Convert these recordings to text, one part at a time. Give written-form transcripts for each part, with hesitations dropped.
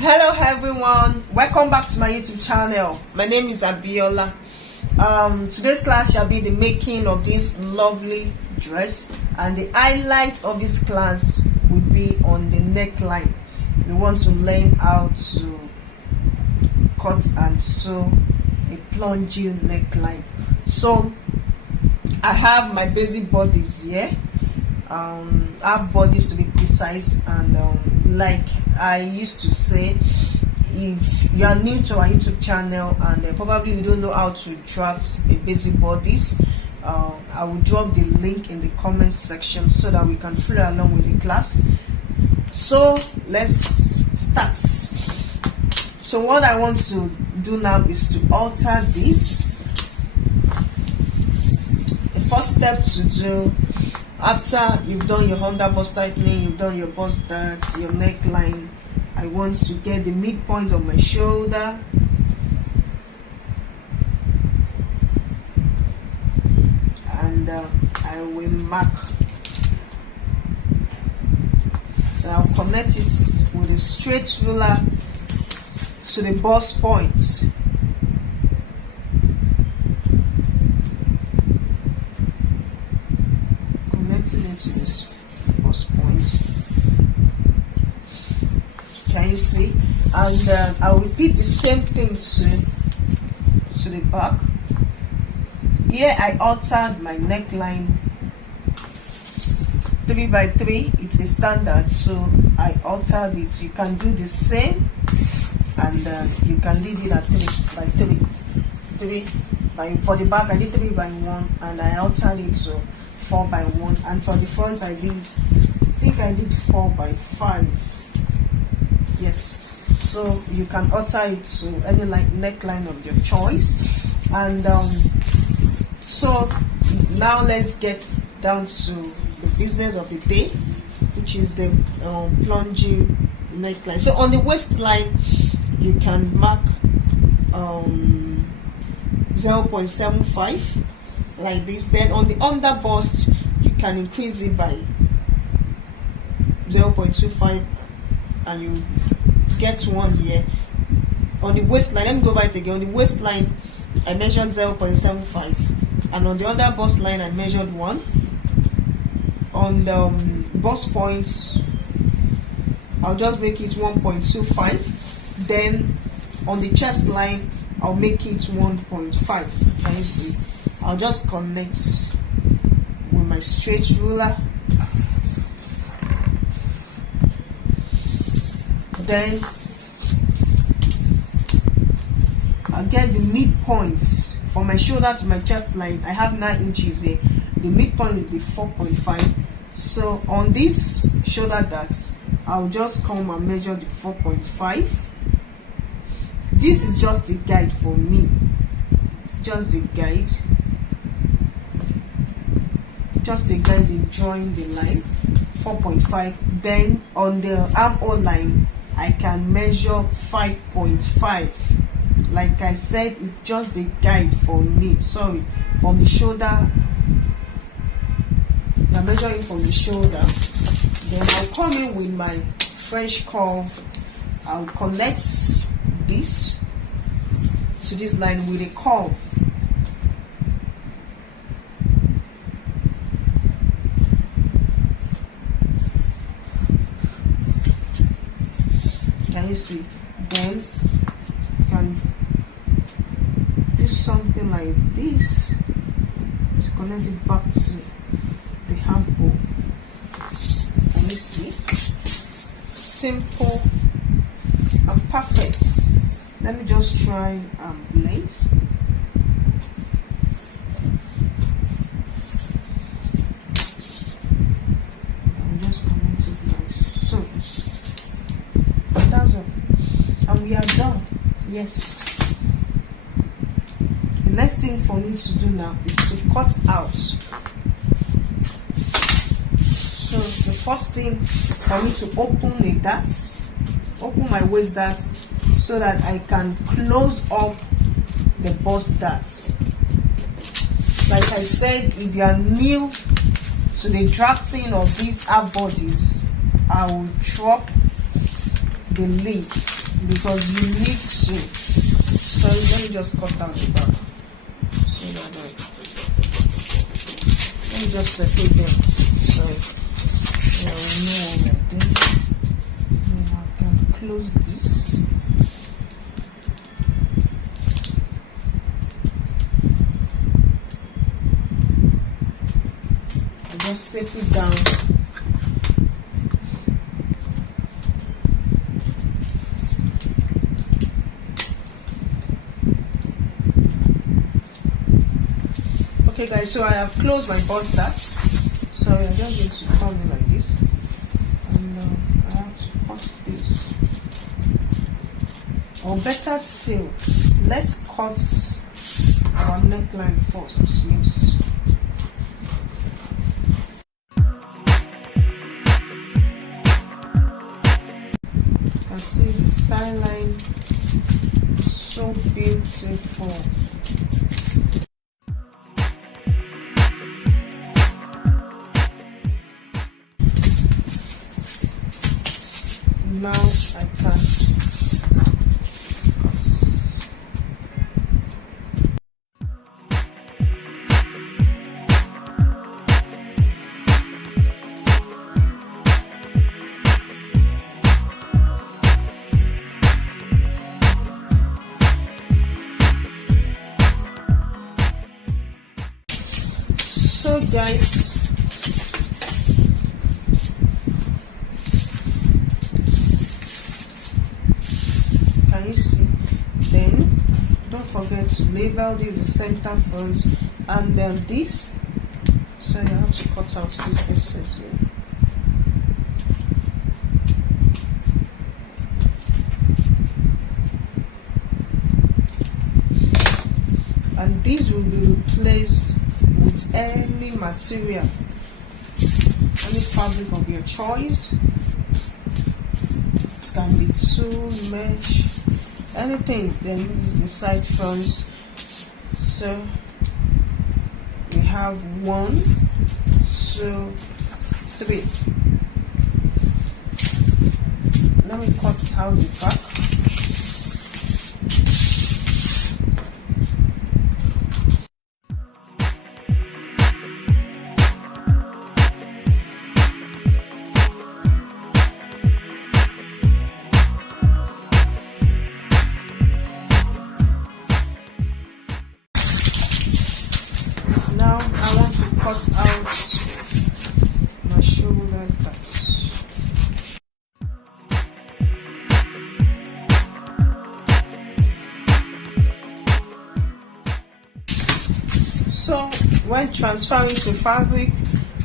Hello everyone, welcome back to my YouTube channel. My name is Abiola. Today's class shall be the making of this lovely dress, and the highlight of this class will be on the neckline. We want to learn how to cut and sew a plunge neckline. So I have my basic bodies here. I have bodies to be precise, and like I used to say, if you are new to our YouTube channel and probably you don't know how to draft a basic bodies, I will drop the link in the comment section so that we can follow along with the class. So let's start. So what I want to do now is to alter this. The first step to do, after you've done your under bust tightening, you've done your bust darts, your neckline, I want to get the midpoint of my shoulder, and I will mark. I'll connect it with a straight ruler to the bust point. Into this bust point. Can you see? And I'll repeat the same thing to the back. Here I altered my neckline 3x3. It's a standard, so I altered it. You can do the same, and you can leave it at 3x3. For the back I did 3x1, and I altered it to 4x1, and for the front I think I did 4x5. Yes, so you can alter it to any neckline of your choice. And so now let's get down to the business of the day, which is the plunging neckline. So on the waistline you can mark 0.75 like this. Then on the under bust you can increase it by 0.25, and you get one here. On the waistline, let me go right again. On the waistline I measured 0.75, and on the under bust line I measured 1. On the bust points I'll just make it 1.25. Then on the chest line I'll make it 1.5. Can you see? I'll just connect with my straight ruler. Then I'll get the midpoint from my shoulder to my chest line. I have 9 inches there. The midpoint will be 4.5. So on this shoulder dart, I'll just come and measure the 4.5. This is just a guide for me. It's just a guide. Just a guide in drawing the line. 4.5. Then on the armhole line I can measure 5.5. Like I said, it's just a guide for me. Sorry, from the shoulder, I'm measuring from the shoulder. Then I'll come in with my French curve. I'll connect this to this line with a curve. Can you see? Then you can do something like this to connect it back to the armhole. Can you see? Simple and perfect. Let me just try blade. I'll just connect it like so. That's all, and we are done. Yes, the next thing for me to do now is to cut out. So the first thing is for me to open the dart, open my waist dart, so that I can close up the bust dart. Like I said, if you are new to the drafting of these half bodies, I will drop the lip because you need to. So let me just cut out the back. So that let me just separate them. So yeah, we know what we're doing. Now I can close this. Just tape it down. Okay guys, so I have closed my bust darts. So I'm just going to turn it like this, and I have to cut this. Or better still, let's cut our neckline first. Yes. You can see the style line is so beautiful. Now I can so guys, can you see? Then don't forget to label this the center front, and then this. So you have to cut out this excess here. And this will be replaced with any material, any fabric of your choice. It can be tulle, mesh, anything. Then this is the side fronts. So we have 1, 2, 3. Let me cut out the back. Now I want to cut out my shoulder cuts. So when transferring to fabric,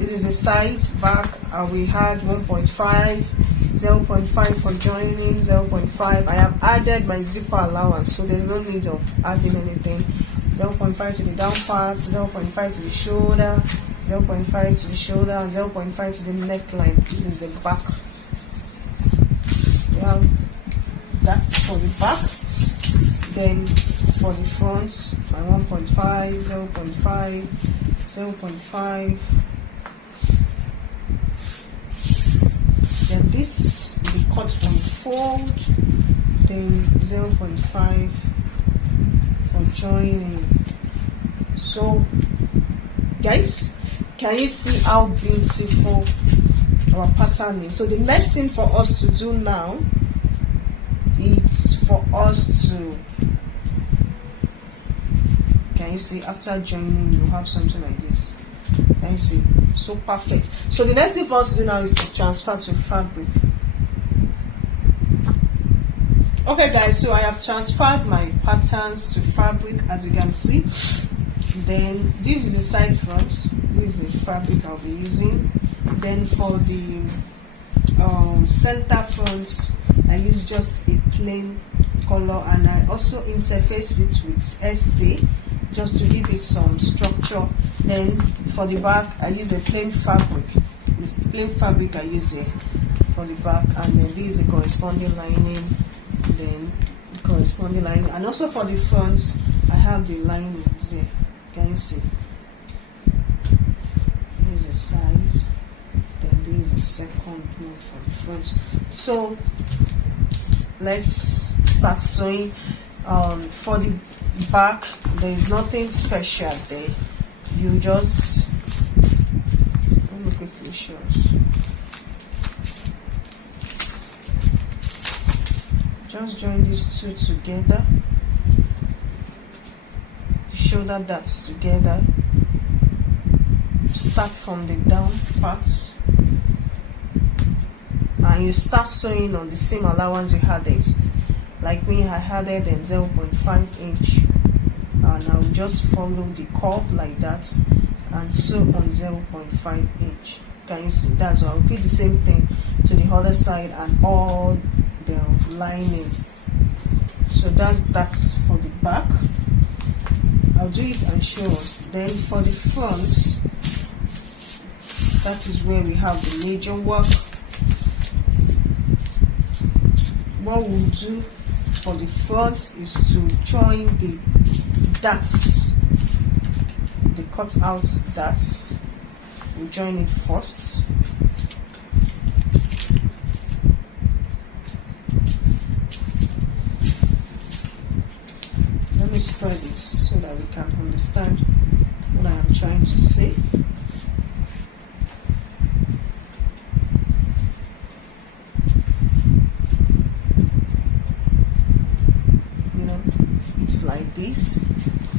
this is the side, back, we had 1.5, 0.5 for joining, 0.5. I have added my zipper allowance, so there's no need of adding anything. 0.5 to the down part, 0.5 to the shoulder, 0.5 to the shoulder, and 0.5 to the neckline. This is the back. We have that's for the back. Then for the front, my 1.5, 0.5, 0.5. Then this will be cut from the fold, then 0.5 for joining. So guys, can you see how beautiful our pattern is? So the next thing for us to do now is for us to, can you see, after joining you have something like this. Can you see? So perfect. So the next thing for us to do now is to transfer to fabric. Okay guys, so I have transferred my patterns to fabric, as you can see. Then this is the side front, this is the fabric I'll be using. Then for the center front, I use just a plain color, and I also interface it with SD just to give it some structure. Then for the back, I use a plain fabric. With plain fabric I use it for the back, and then this is the corresponding lining. Then corresponding lining, and also for the front I have the lining there. Can you see? This is the side, then this is the second one for the front. So let's start sewing. For the back, there is nothing special there. You just, let me quickly show us. Just join these two together, the shoulder darts together. Start from the down part, and you start sewing on the same allowance you had it. Like me, I had it in 0.5 inch, and I'll just follow the curve like that and sew on 0.5 inch. Can you see? That's why I'll do the same thing to the other side and all the lining. So that's that for the back. I'll do it and show us. Then for the front, that is where we have the major work. What we'll do for the front is to join the darts, the cut out darts. We'll join it first. Let me spread it so that we can understand what I am trying to say. It's like this,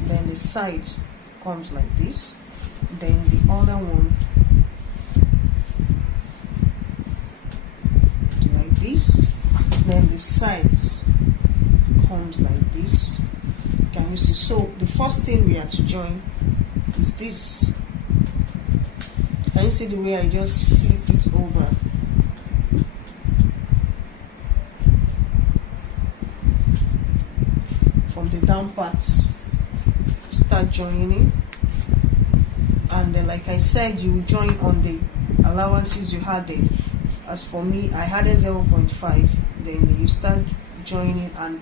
then the side comes like this, then the other one like this, then the sides comes like this. Can you see? So the first thing we have to join is this. Can you see the way I just flip it over? From the down parts, start joining, and then like I said, you join on the allowances you had it. As for me, I had a 0.5. Then you start joining and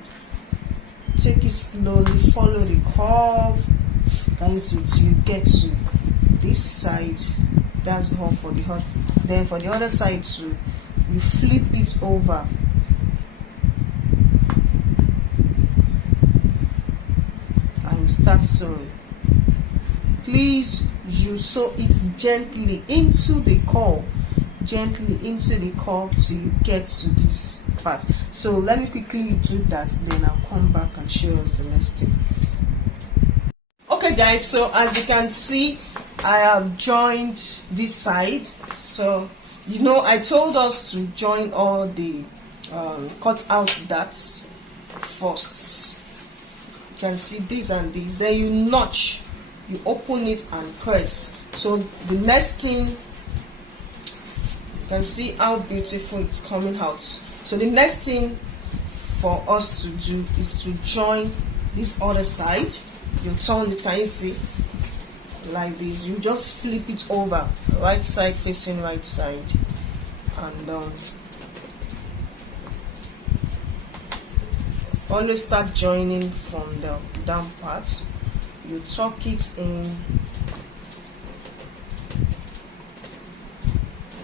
take it slowly, follow the curve. Can you see? Till you get to this side. That's all for the hot. Then for the other side too, you flip it over. Start sewing. Please, you sew it gently into the curve, till you get to this part. So let me quickly do that, then I'll come back and show us the next thing. Okay guys, so as you can see, I have joined this side. So you know, I told us to join all the cut out darts first. You can see these and these, then you notch, you open it and press. So the next thing, you can see how beautiful it's coming out. So the next thing for us to do is to join this other side. You turn it, can you see, like this. You just flip it over, right side facing right side, and always start joining from the down part. You tuck it in.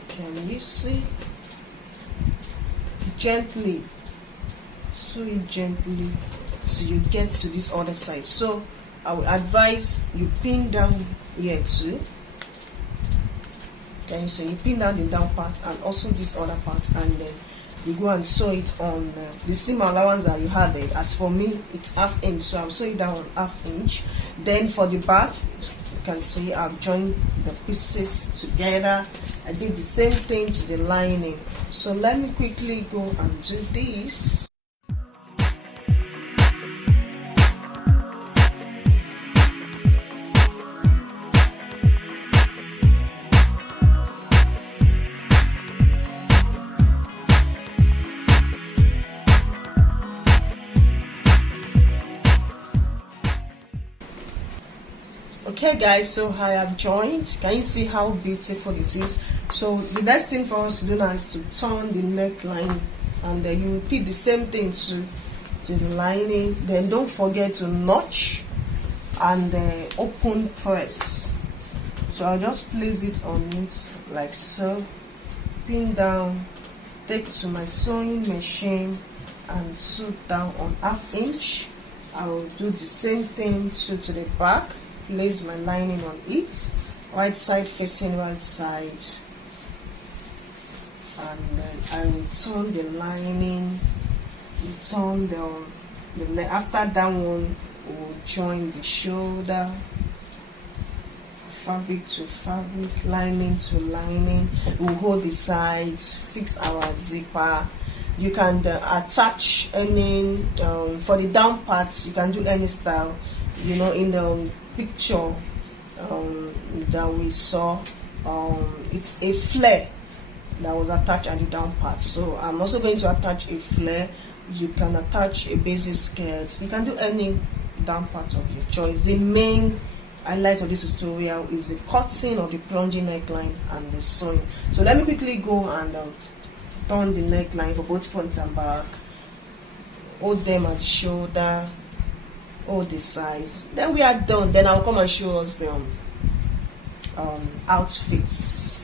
Can you see? Gently, sew it gently so you get to this other side. So I would advise you pin down here too. Can you see? You pin down the down part and also this other part, and then you go and sew it on the seam allowance that you had there. As for me, it's 1/2 inch, so I'll sew it down on 1/2 inch. Then for the back, you can see I've joined the pieces together. I did the same thing to the lining. So let me quickly go and do this. Okay guys, so I have joined. Can you see how beautiful it is? So the next thing for us to do now is to turn the neckline, and then you repeat the same thing to the lining. Then don't forget to notch and open press. So I'll just place it on it like so, pin down, take to my sewing machine, and 2 down on 1/2 inch. I will do the same thing to the back. Place my lining on it, right side facing right side, and then I will turn the lining, turn the after that one we'll join the shoulder, fabric to fabric, lining to lining. We'll hold the sides, fix our zipper. You can attach any for the down parts. You can do any style, you know. In the picture that we saw, it's a flare that was attached at the down part, so I'm also going to attach a flare. You can attach a basic skirt. You can do any down part of your choice. The main highlight of this tutorial is the cutting of the plunging neckline and the sewing. So let me quickly go and turn the neckline for both front and back, hold them at the shoulder, hold the sides. Then we are done. Then I'll come and show us the outfits.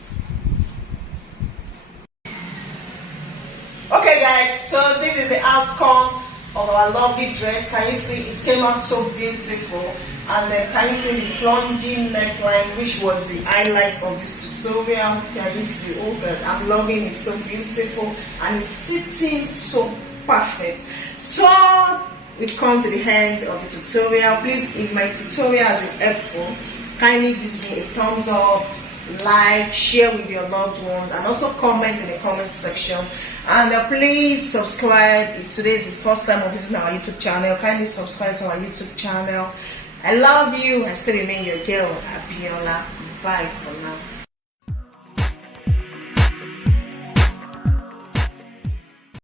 Okay guys, so this is the outcome of our lovely dress. Can you see it came out so beautiful? And then can you see the plunging neckline, which was the highlight of this tutorial? Can you see? Oh god, I'm loving it, so beautiful, and it's sitting so perfect. So we've come to the end of the tutorial. Please, if my tutorial has been helpful, kindly give me a thumbs up, like, share with your loved ones, and also comment in the comment section. And please subscribe. If today is the first time of visiting our YouTube channel, kindly subscribe to our YouTube channel. I love you. I still remain your girl, Abiola. Bye for now.